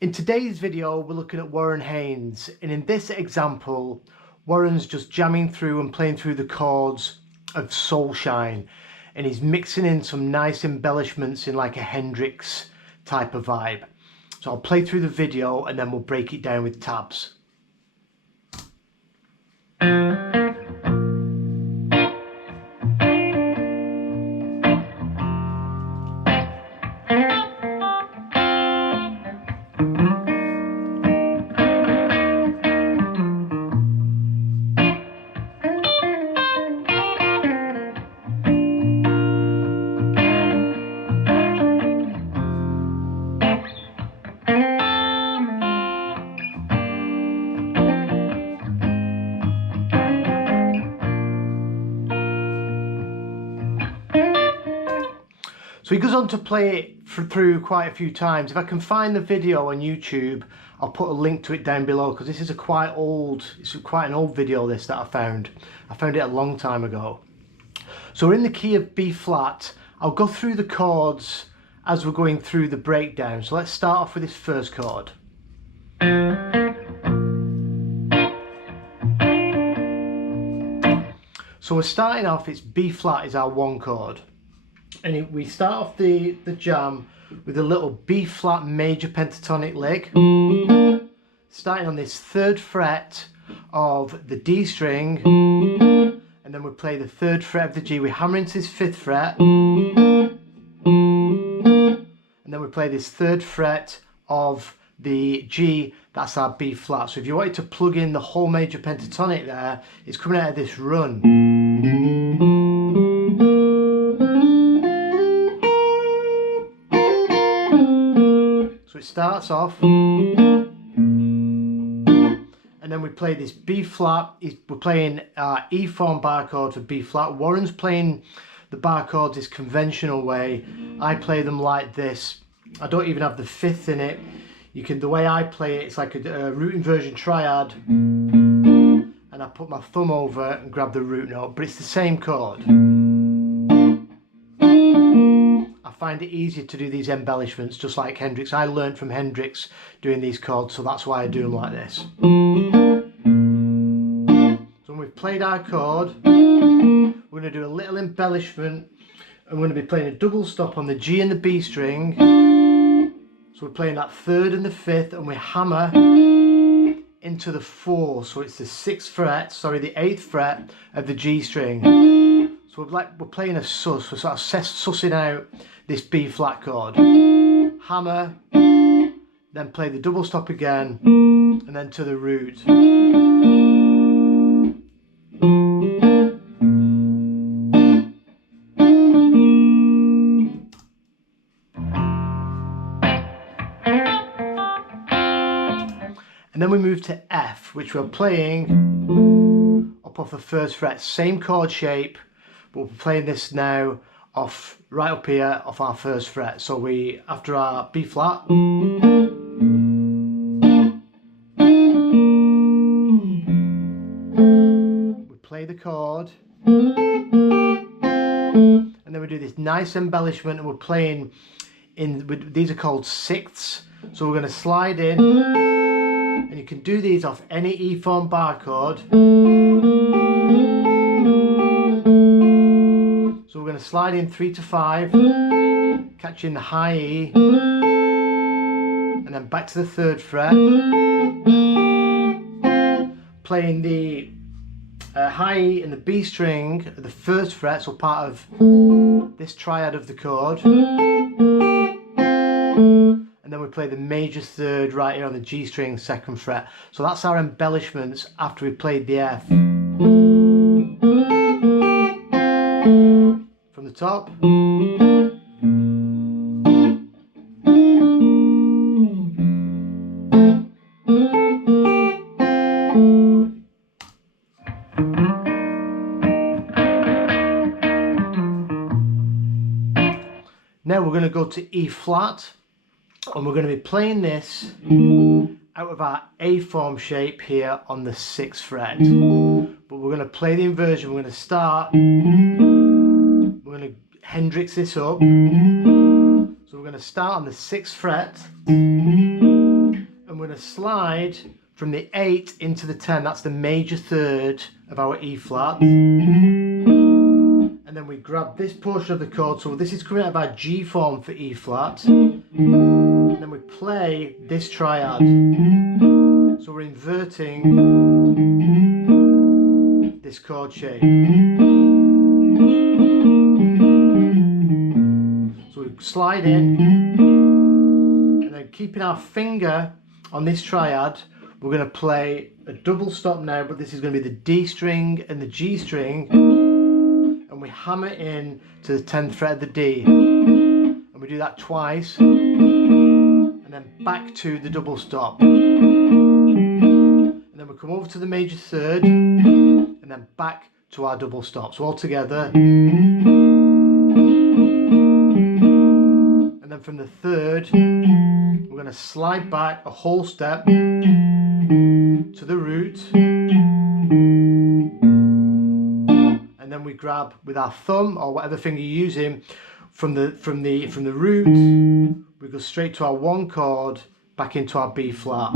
In today's video, we're looking at Warren Haynes, and in this example, Warren's just jamming through and playing through the chords of Soul Shine, and he's mixing in some nice embellishments in like a Hendrix type of vibe. So I'll play through the video and then we'll break it down with tabs. So he goes on to play it through quite a few times. If I can find the video on YouTube, I'll put a link to it down below, because this is quite an old video this that I found. I found it a long time ago. So we're in the key of B flat. I'll go through the chords as we're going through the breakdown. So let's start off with this first chord. So we're starting off, it's B flat is our one chord. And we start off the jam with a little B flat major pentatonic lick, starting on this 3rd fret of the D string, and then we play the 3rd fret of the G. We hammer into this 5th fret, and then we play this 3rd fret of the G. That's our B flat. So if you wanted to plug in the whole major pentatonic there, it's coming out of this run. So it starts off, and then we play this B flat. We're playing our E form bar chord for B flat. Warren's playing the bar chords this conventional way. I play them like this. I don't even have the 5th in it. The way I play it, it's like a root inversion triad, and I put my thumb over and grab the root note, but it's the same chord. I find it easier to do these embellishments just like Hendrix. I learned from Hendrix doing these chords, so that's why I do them like this. So when we've played our chord, we're going to do a little embellishment, and we're going to be playing a double stop on the G and the B string. So we're playing that 3rd and the 5th, and we hammer into the 4. So it's the 8th fret of the G string. So we're playing a sus. We're sort of sussing out this B flat chord. Hammer, then play the double stop again, and then to the root. And then we move to F, which we're playing up off the 1st fret, same chord shape, but we're playing this now off right up here off our 1st fret. So after our B flat, we play the chord, and then we do this nice embellishment, and we're playing these are called 6ths. So we're going to slide in, and you can do these off any E form bar chord. So we're going to slide in 3 to 5, catching the high E, and then back to the 3rd fret, playing the high E and the B string at the 1st fret, so part of this triad of the chord, and then we play the major 3rd right here on the G string 2nd fret. So that's our embellishments after we played the F. From the top. Now we're going to go to E flat, and we're going to be playing this out of our A form shape here on the 6th fret. But we're going to play the inversion. We're going to start, we're going to Hendrix this up. So we're going to start on the 6th fret, and we're going to slide from the 8 into the 10. That's the major third of our E flat. And then we grab this portion of the chord, so this is coming out of our G form for E flat. And then we play this triad. So we're inverting this chord shape. So we slide in, and then keeping our finger on this triad, we're going to play a double stop now, but this is going to be the D string and the G string. And we hammer in to the 10th fret of the D, and we do that twice, and then back to the double stop, and then we come over to the major third, and then back to our double stop. So all together, and then from the third we're going to slide back a whole step to the root. And then we grab with our thumb or whatever finger you're using from the root, we go straight to our 1 chord back into our B flat.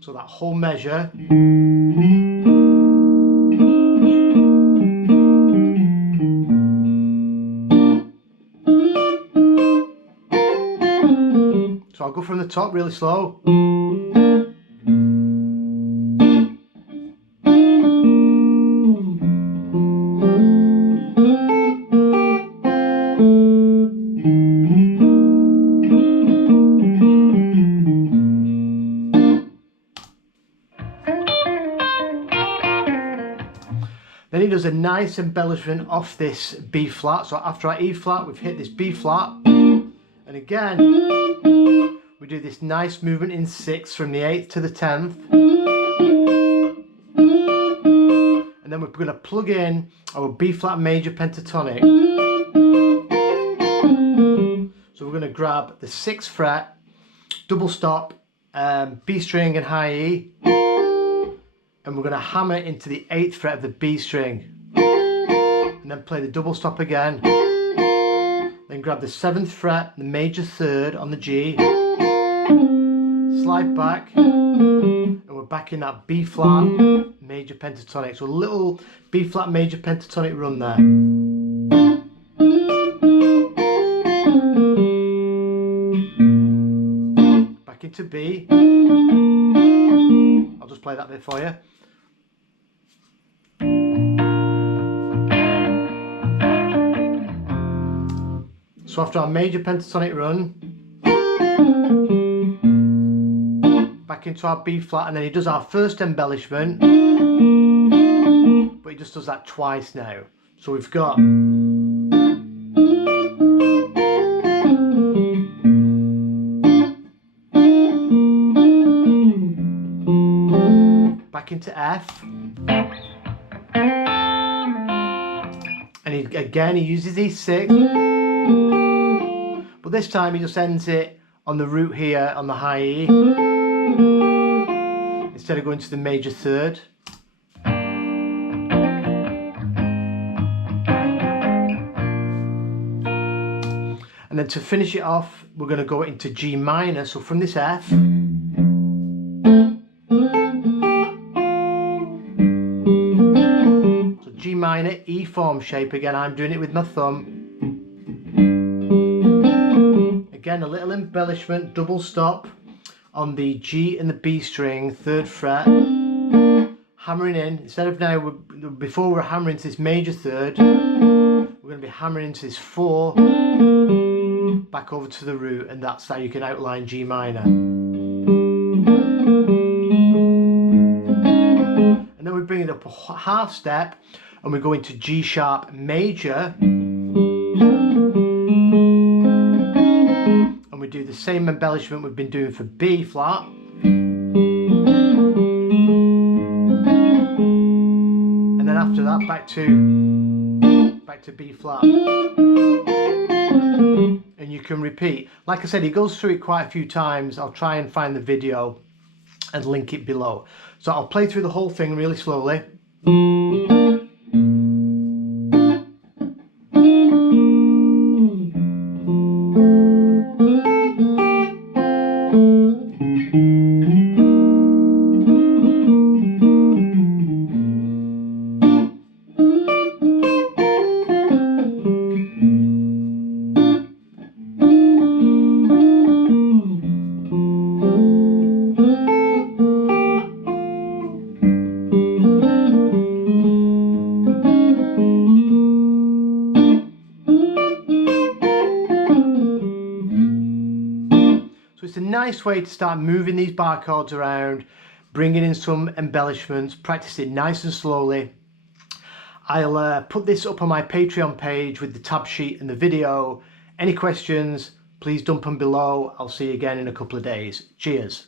So that whole measure. So I'll go from the top really slow. Then he does a nice embellishment off this B flat. So after our E flat, we've hit this B flat. And again, we do this nice movement in 6 from the 8th to the 10th. And then we're going to plug in our B flat major pentatonic. So we're going to grab the 6th fret, double stop, B string and high E. And we're going to hammer into the 8th fret of the B string, and then play the double stop again, then grab the 7th fret, the major third on the G, slide back, and we're back in that B flat major pentatonic. So a little B flat major pentatonic run there. Back into B. I'll just play that bit for you. So after our major pentatonic run, back into our B flat, and then he does our first embellishment, but he just does that twice now. So we've got back into F, and he uses E6, but this time he just ends it on the root here on the high E instead of going to the major third. And then to finish it off, we're going to go into G minor. So from this F, so G minor, E form shape again. I'm doing it with my thumb. Again, a little embellishment, double stop on the G and the B string, 3rd fret, hammering in. Instead of now, before we're hammering to this major third, we're going to be hammering into this 4, back over to the root, and that's how you can outline G minor. And then we bring it up a half step, and we go into G sharp major. We do the same embellishment we've been doing for B flat, and then after that back to B flat, and you can repeat. Like I said, he goes through it quite a few times. I'll try and find the video and link it below. So I'll play through the whole thing really slowly. So it's a nice way to start moving these bar chords around, bringing in some embellishments, practice it nice and slowly. I'll put this up on my Patreon page with the tab sheet and the video. Any questions, please dump them below. I'll see you again in a couple of days. Cheers.